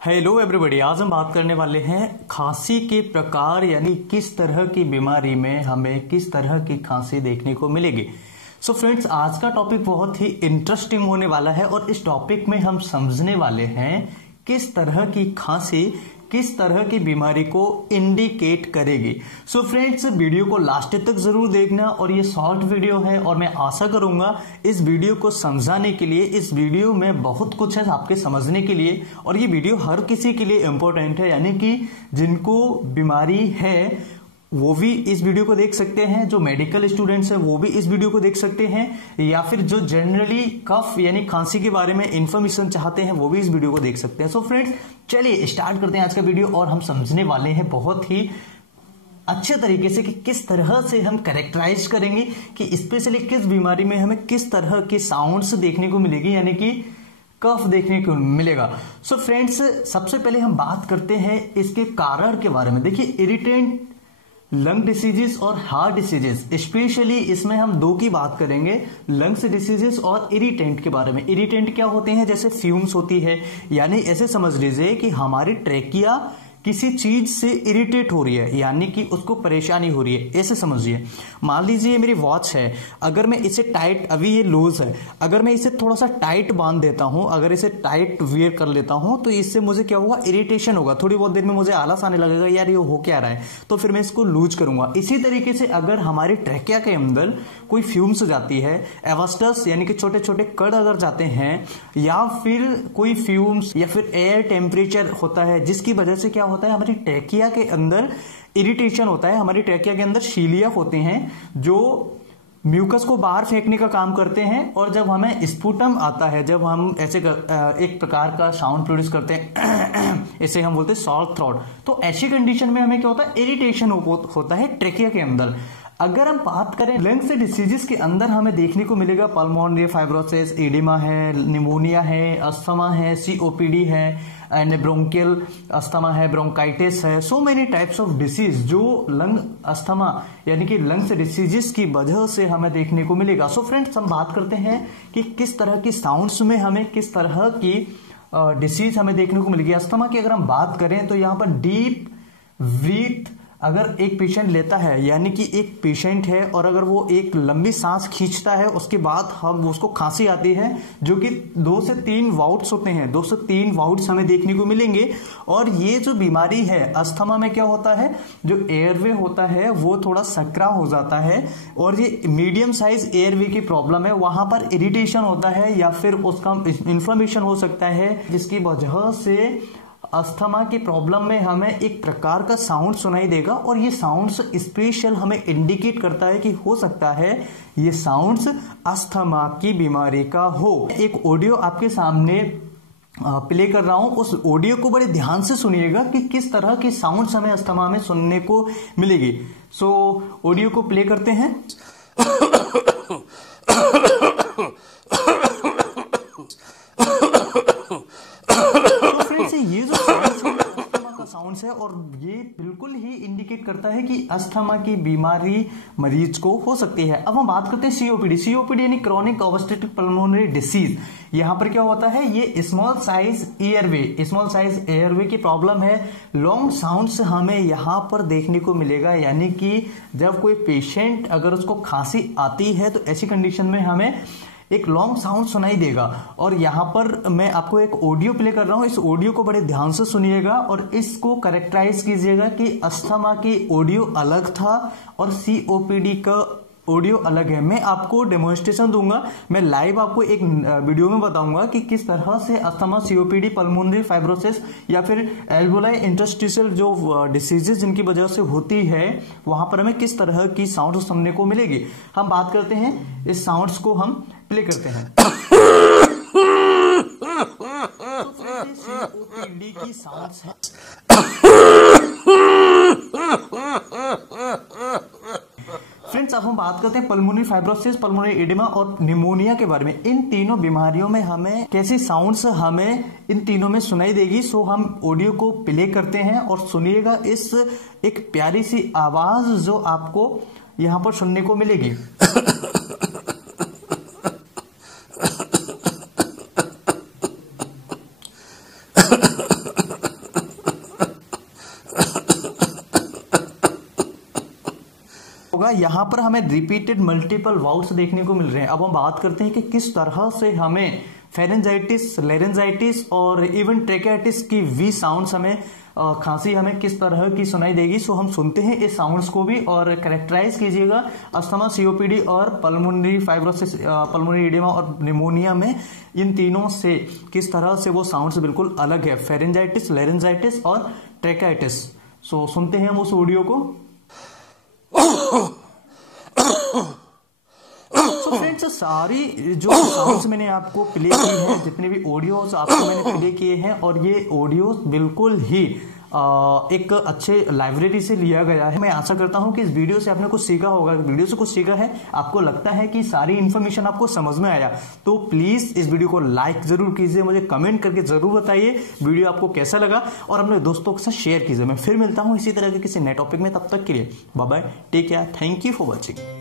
Hello everybody, आज हम बात करने वाले हैं खांसी के प्रकार, यानी किस तरह की बीमारी में हमें किस तरह की खांसी देखने को मिलेगी। सो फ्रेंड्स, आज का टॉपिक बहुत ही इंटरेस्टिंग होने वाला है और इस टॉपिक में हम समझने वाले हैं किस तरह की खांसी किस तरह की बीमारी को इंडिकेट करेगी। सो फ्रेंड्स, वीडियो को लास्ट तक जरूर देखना और ये शॉर्ट वीडियो है और मैं आशा करूंगा इस वीडियो को समझाने के लिए, इस वीडियो में बहुत कुछ है आपके समझने के लिए और ये वीडियो हर किसी के लिए इंपॉर्टेंट है, यानी कि जिनको बीमारी है वो भी इस वीडियो को देख सकते हैं, जो मेडिकल स्टूडेंट्स हैं वो भी इस वीडियो को देख सकते हैं, या फिर जो जनरली कफ यानी खांसी के बारे में इंफॉर्मेशन चाहते हैं वो भी इस वीडियो को देख सकते हैं। सो फ्रेंड्स, चलिए स्टार्ट करते हैं आज का वीडियो और हम समझने वाले हैं बहुत ही अच्छे तरीके से कि किस तरह से हम कैरेक्टराइज करेंगे कि स्पेशली किस बीमारी में हमें किस तरह की साउंड्स देखने को मिलेगी, यानी कि कफ देखने को मिलेगा। सो फ्रेंड्स, सबसे पहले हम बात करते हैं इसके कारण के बारे में। देखिए, इरिटेंट लंग डिसीजेस और हार्ट डिसीजेस, स्पेशली इसमें हम दो की बात करेंगे, लंग्स डिसीजेस और इरिटेंट के बारे में। इरिटेंट क्या होते हैं? जैसे फ्यूम्स होती है, यानी ऐसे समझ लीजिए कि हमारी ट्रेकिया किसी चीज से इरिटेट हो रही है, यानी कि उसको परेशानी हो रही है, ऐसे समझिए। मान लीजिए मेरी वॉच है, अगर मैं इसे टाइट, अभी ये लूज है, अगर मैं इसे थोड़ा सा टाइट बांध देता हूं, अगर इसे टाइट वियर कर लेता हूं तो इससे मुझे क्या होगा? इरिटेशन होगा। थोड़ी बहुत देर में मुझे आलस आने लगेगा, यार ये हो क्या रहा है, तो फिर मैं इसको लूज करूंगा। इसी तरीके से अगर हमारी ट्रेकिया के अंदर कोई फ्यूम्स जाती है, एवस्टस यानी कि छोटे छोटे कण अगर जाते हैं, या फिर कोई फ्यूम्स या फिर एयर टेम्परेचर होता है, जिसकी वजह से क्या होता है, हमारी ट्रेकिया के अंदर इरिटेशन होता है। हमारी ट्रेकिया के अंदर सीलिया होते हैं जो म्यूकस को बाहर फेंकने का काम करते हैं, और जब हमें स्पुटम आता है, जब हम ऐसे एक प्रकार का साउंड प्रोड्यूस करते हैं इसे हम बोलते हैं सॉर थ्रोट, तो ऐसी कंडीशन में हमें क्या होता है? इरिटेशन होता है ट्रेकिया के अंदर। अगर हम बात करें लंग्स डिसीजेस के अंदर, हमें देखने को मिलेगा पल्मोनरी फाइब्रोसिस, एडिमा है, निमोनिया है, अस्थमा है, सीओपीडी है, एंड ब्रोंकियल अस्थमा है, ब्रोंकाइटिस है। So many types of disease जो लंग अस्थमा यानी कि लंग्स डिसीजेस की वजह से हमें देखने को मिलेगा। सो फ्रेंड्स, हम बात करते हैं कि किस तरह की साउंड्स में हमें किस तरह की डिसीज हमें देखने को मिलेगी। अस्थमा की अगर हम बात करें तो यहाँ पर डीप ब्रीथ अगर एक पेशेंट लेता है, यानी कि एक पेशेंट है और अगर वो एक लंबी सांस खींचता है, उसके बाद हम उसको खांसी आती है, जो कि 2 से 3 वाउट्स होते हैं, 2 से 3 वाउट्स हमें देखने को मिलेंगे। और ये जो बीमारी है अस्थमा में, क्या होता है, जो एयरवे होता है वो थोड़ा सकरा हो जाता है, और ये मीडियम साइज एयरवे की प्रॉब्लम है, वहां पर इरिटेशन होता है या फिर उसका इन्फ्लेमेशन हो सकता है, जिसकी वजह से अस्थमा की प्रॉब्लम में हमें एक प्रकार का साउंड सुनाई देगा। और ये साउंड्स स्पेशल हमें इंडिकेट करता है कि हो सकता है ये साउंड्स अस्थमा की बीमारी का हो। एक ऑडियो आपके सामने प्ले कर रहा हूं, उस ऑडियो को बड़े ध्यान से सुनिएगा कि किस तरह की साउंड्स हमें अस्थमा में सुनने को मिलेगी। सो ऑडियो को प्ले करते हैं। ये जो अस्थमा का साउंड्स है और ये बिल्कुल ही इंडिकेट करता है कि अस्थमा की बीमारी मरीज को हो सकती है। अब हम बात करते हैं सीओपीडी। सीओपीडी यानी क्रॉनिक ऑब्स्ट्रक्टिव पल्मोनरी डिसीज। यहाँ पर क्या होता है, ये स्मॉल साइज एयरवे की प्रॉब्लम है। लॉन्ग साउंड्स हमें यहाँ पर देखने को मिलेगा, यानी कि जब कोई पेशेंट अगर उसको खांसी आती है तो ऐसी कंडीशन में हमें एक लॉन्ग साउंड सुनाई देगा। और यहाँ पर मैं आपको एक ऑडियो प्ले कर रहा हूँ, इस ऑडियो को बड़े ध्यान से सुनिएगा और इसको कैरेक्टराइज कीजिएगा कि अस्थमा की ऑडियो अलग था और सीओपीडी का ऑडियो अलग है। मैं आपको डेमोन्स्ट्रेशन दूंगा, मैं लाइव आपको एक वीडियो में बताऊंगा कि किस तरह से अस्थमा, सीओपीडी, पल्मोनरी फाइब्रोसिस या फिर एल्वोलाई इंटरस्टिशियल जो डिसीजेस जिनकी वजह से होती है, वहां पर हमें किस तरह की साउंड सुनने को मिलेगी। हम बात करते हैं, इस साउंड्स को हम प्ले करते हैं। सीओपीडी की साउंड्स है। फ्रेंड्स, अब हम बात करते हैं पल्मोनरी फाइब्रोसिस, पल्मोनरी एडिमा और निमोनिया के बारे में। इन तीनों बीमारियों में हमें कैसी साउंड्स हमें इन तीनों में सुनाई देगी। सो हम ऑडियो को प्ले करते हैं और सुनिएगा इस एक प्यारी सी आवाज जो आपको यहाँ पर सुनने को मिलेगी। होगा, यहाँ पर हमें रिपीटेड मल्टीपल वाउल्स देखने को मिल रहे हैं। अब हम बात करते हैं कि किस तरह से हमें फेरेंजाइटिस, लेरेंजाइटिस और इवन ट्रेकियाटिस की वी साउंड्स हमें खांसी हमें किस तरह की सुनाई देगी। सो हम सुनते हैं इस साउंड्स को भी और कैरेक्टराइज कीजिएगा अस्थमा, सीओपीडी और पल्मोनरी फाइब्रोसिस, पल्मोनरी एडिमा और निमोनिया में इन तीनों से किस तरह से वो साउंड्स बिल्कुल अलग है, फेरेंजाइटिस, लेरेंजाइटिस और ट्रेकियाटिस। सो सुनते हैं हम उस ऑडियो को। तो फ्रेंड्स सारी जो साउंड्स मैंने आपको प्ले की है, जितने भी ऑडियोज आपको मैंने प्ले किए हैं, और ये ऑडियो बिल्कुल ही एक अच्छे लाइब्रेरी से लिया गया है। मैं आशा करता हूं कि इस वीडियो से आपने कुछ सीखा होगा। वीडियो से कुछ सीखा है, आपको लगता है कि सारी इन्फॉर्मेशन आपको समझ में आया, तो प्लीज इस वीडियो को लाइक जरूर कीजिए, मुझे कमेंट करके जरूर बताइए वीडियो आपको कैसा लगा, और अपने दोस्तों के साथ शेयर कीजिए। मैं फिर मिलता हूं इसी तरह के किसी नए टॉपिक में, तब तक के लिए bye bye, take care, thank you for watching.